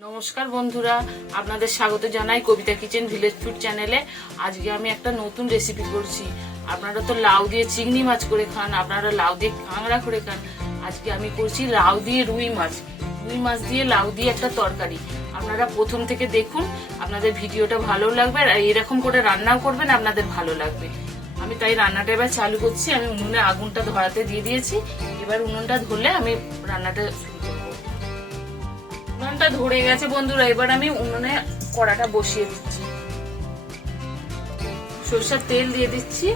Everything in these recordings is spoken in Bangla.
নমস্কার বন্ধুরা, আপনাদের স্বাগত জানাই কবিতা কিচেন ভিলেজ ফুড চ্যানেলে। আজকে আমি একটা নতুন রেসিপি করছি। আপনারা তো লাউ দিয়ে চিংড়ি মাছ করে খান, আপনারা লাউ দিয়ে কাঁকড়া করে খান। আজকে আমি করছি লাউ দিয়ে রুই মাছ দিয়ে লাউ দিয়ে একটা তরকারি। আপনারা প্রথম থেকে দেখুন, আপনাদের ভিডিওটা ভালো লাগবে আর এরকম করে রান্নাও করবেন, আপনাদের ভালো লাগবে। আমি তাই রান্নাটা এবার চালু করছি। আমি উনুনে আগুনটা ধরাতে দিয়ে দিয়েছি। এবার উনুনটা ধরলে আমি রান্নাটা শুরু করবো। উনুনটা ধরে গেছে বন্ধুরা, এবার আমি উনুনে কড়াটা বসিয়ে দিচ্ছি। সরষের তেল দিয়ে দিচ্ছি।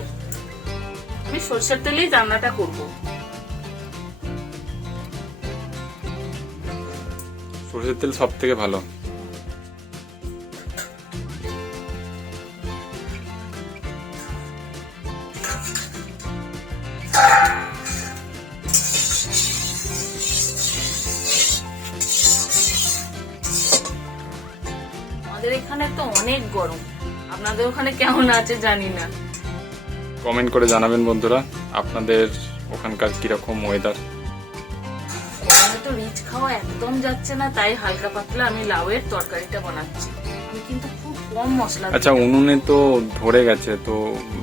আমি সরষের তেলেই রান্নাটা করব। সরষের তেল সব থেকে ভালো। আমাদের এখানে তো অনেক গরম, আপনাদের ওখানে কেমন আছে জানি না। কমেন্ট করে জানাবেন বন্ধুরা, আপনাদের ওখানকার কিরকম ওয়েদার। গরমে তো রিচ খাওয়া একদম যাচ্ছে না, তাই হালকা পাতলা আমি লাউয়ের তরকারিটা বানাচ্ছি। আমি কিন্তু খুব কম মশলা। আচ্ছা, উনুনে তো ধরে গেছে, তো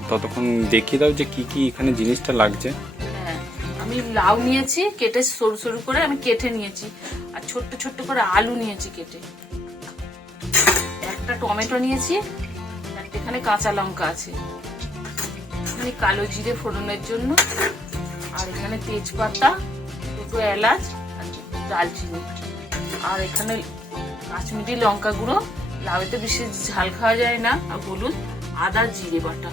ততক্ষণ দেখিয়ে দাও যে কি কি এখানে জিনিসটা লাগছে। হ্যাঁ, আমি লাউ নিয়েছি কেটে, সরু সরু করে আমি কেটে নিয়েছি। আর ছোট্ট ছোট্ট করে আলু নিয়েছি কেটে। একটা টমেটো নিয়েছি, এখানে কাঁচা লঙ্কা আছে, এখানে কালো জিরে ফোড়নের জন্য, আর এখানে তেজপাতা, দুটো এলাচ আর দালচিনি, আর এখানে কাশ্মীরি লঙ্কা গুঁড়ো, লাউতে বেশি ঝাল খাওয়া যায় না, আর হলুদ, আদা, জিরে বাটা।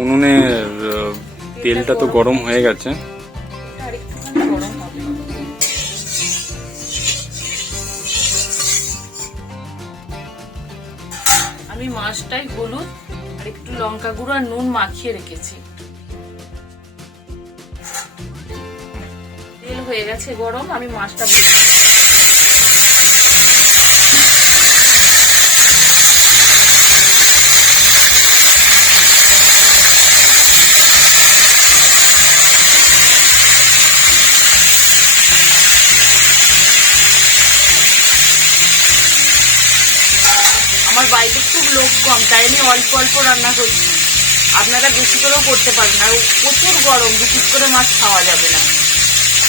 উনুনে তেলটা তো গরম হয়ে গেছে। আর একটুখানি গরম হবে। আমি মাছটাই হলুদ আর একটু লঙ্কা গুঁড়ো আর নুন মাখিয়ে রেখেছি। তেল হয়ে গেছে গরম, আমি মাছটা আমার বাড়িতে খুব লোক কম, তাই আমি অল্প অল্প রান্না করছি। আপনারা বেশি করেও করতে পারেন, আর প্রচুর গরম, 2 পিস করে মাছ খাওয়া যাবে না,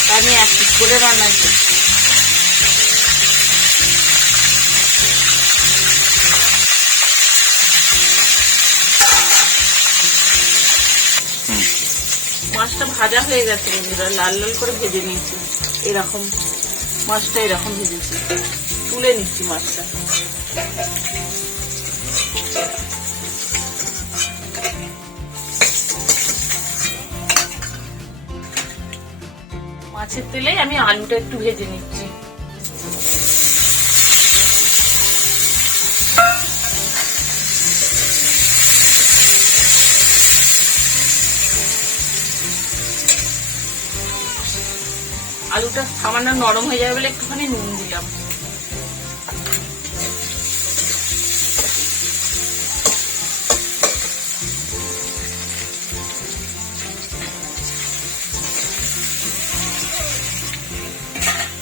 তাই আমি 1 পিস করে রান্না করছি। মাছটা ভাজা হয়ে গেছে বন্ধুরা, লাল লাল করে ভেজে নিয়েছি। এরকম মাছটা এরকম ভেজেছি, তুলে নিচ্ছি মাছটা। মাছের তেলেই আমি আলুটা একটু ভেজে নিচ্ছি। আলুটা সামান্য নরম হয়ে যাবে বলে একটুখানি নুন দিলাম।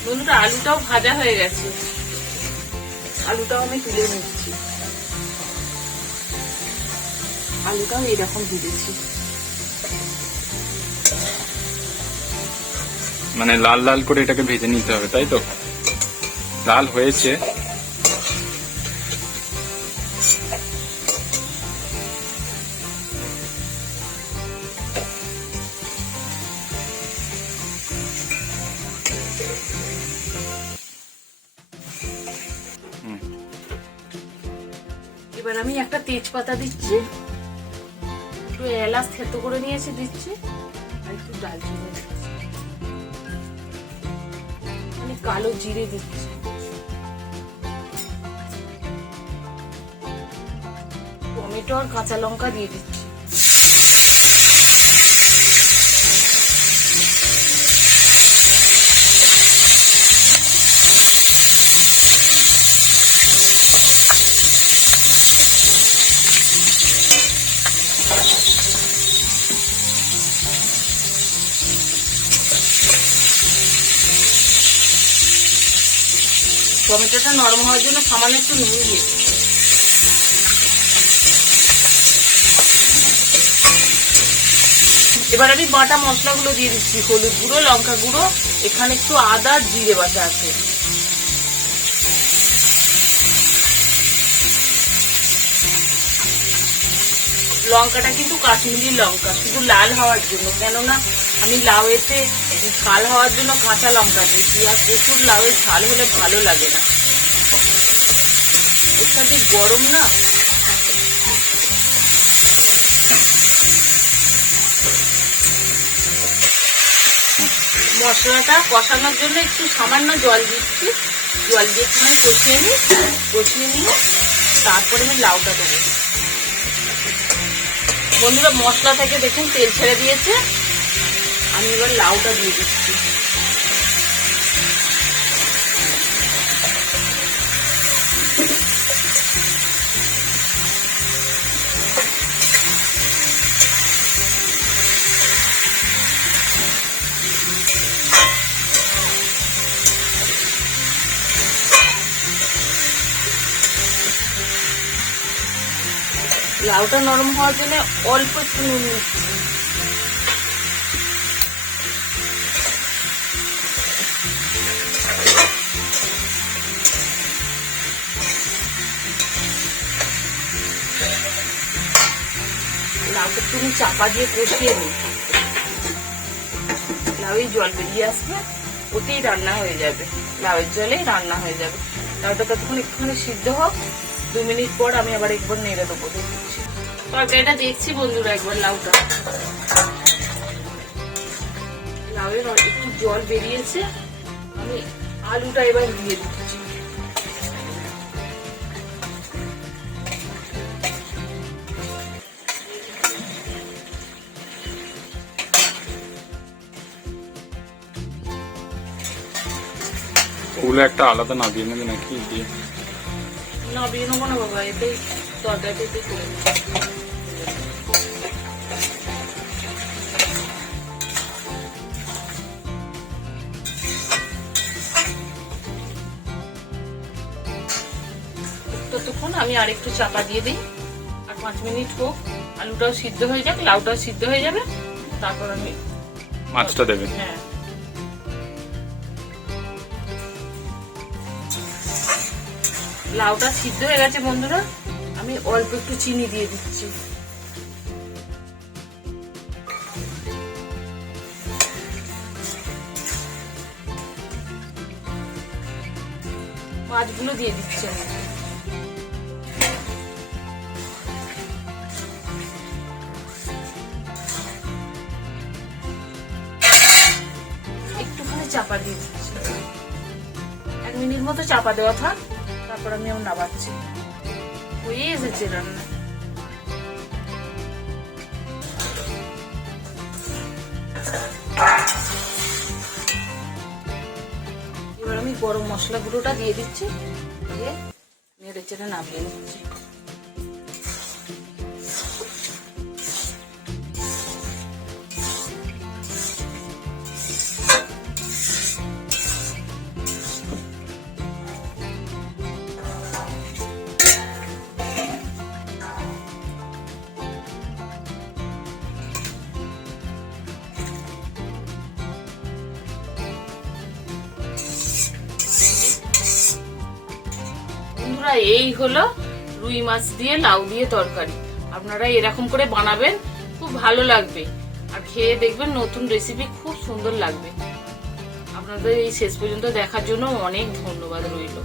বন্ধুরা, আলুটাও ভাজা হয়ে গেছে, আলুটাও আমি তুলে নিচ্ছি। আলুটাও এরকম ভেজেছি। মানে লাল লাল করে এটাকে ভেজে নিতে হবে, তাই তো? লাল হয়েছে। এবার আমি একটা তেজপাতা দিচ্ছি, একটু এলাচ থেতো করে নিয়েছি দিচ্ছি, আর একটু দালচিনি দিচ্ছি, মানে কালো জিরে দিচ্ছি, টমেটো আর কাঁচা লঙ্কা দিয়ে দিচ্ছি। টমেটোটা নরম হওয়ার জন্য সামান্য একটু নুন দিচ্ছি। এবার আমি বাটা মশলাগুলো দিয়ে দিচ্ছি, হলুদ গুঁড়ো, লঙ্কা গুঁড়ো, এখানে একটু আদা জিরে বাটা আছে। লঙ্কাটা কিন্তু কাশ্মীরি লঙ্কা, শুধু লাল হওয়ার জন্য, কেননা আমি লাউয়েতে ঝাল হওয়ার জন্য কাঁচা লঙ্কা দিয়েছি, আর প্রচুর লাউয়ের ঝাল হলে ভালো লাগে না। অত্যাধিক গরম না, মশলাটা কষানোর জন্য একটু সামান্য জল দিচ্ছি। জল দিয়ে একটুখানি কষিয়ে নিয়ে তারপরে আমি লাউটা দেবো। বন্ধুরা, মশলা থেকে দেখুন তেল ছেড়ে দিয়েছে, আমি এবার লাউটা দিয়ে দিচ্ছি। লাউটা নরম হওয়ার জন্য অল্প একটু নুন দিচ্ছি। লাউটা একটু চাপা দিয়ে কষিয়ে নিই। লাউয়ে জল বেরিয়ে আসবে, ওতেই রান্না হয়ে যাবে, লাউয়ের জলেই রান্না হয়ে যাবে। লাউটা ততক্ষণ একটুখানি সিদ্ধ হোক, 2 মিনিট পর আমি আবার একবার নেড়ে দেবো। তরকারিটা দেখছি বন্ধুরা, একবার লাউটা, লাউয়ের একটু জল বেরিয়েছে, আমি আলুটা এবার দিয়ে দিচ্ছি। ওগুলো একটা আলাদা নাবিয়ে নেবে নাকি দিয়ে? নাবিয়ে নেবো না বাবা, এতেই তরকারিতে করে নেবো। ততক্ষণ আমি আরেকটু চাপা দিয়ে দিই, আর 5 মিনিট হোক, আলুটাও সিদ্ধ হয়ে যাক, লাউটাও সিদ্ধ হয়ে যাবে, তারপর আমি মাছটা দেবে। হ্যাঁ, লাউটা সিদ্ধ হয়ে গেছে বন্ধুরা, আমি অল্প একটু চিনি দিয়ে দিচ্ছি। মাছগুলো দিয়ে দিচ্ছি আমি। একটুখানি চাপা দিয়ে দিচ্ছি, 1 মিনিট মতো চাপা দেওয়া থাক, তারপর আমি আমার নাবাচ্ছি। হয়ে এসেছে রান্না। এবার আমি গরম মশলা গুঁড়োটা দিয়ে দিচ্ছি, দিয়ে নেড়ে চেড়ে নামিয়ে নিচ্ছি। বন্ধুরা, এই হলো রুই মাছ দিয়ে লাউ দিয়ে তরকারি। আপনারা এরকম করে বানাবেন, খুব ভালো লাগবে, আর খেয়ে দেখবেন নতুন রেসিপি, খুব সুন্দর লাগবে। আপনাদের এই শেষ পর্যন্ত দেখার জন্য অনেক ধন্যবাদ রইল।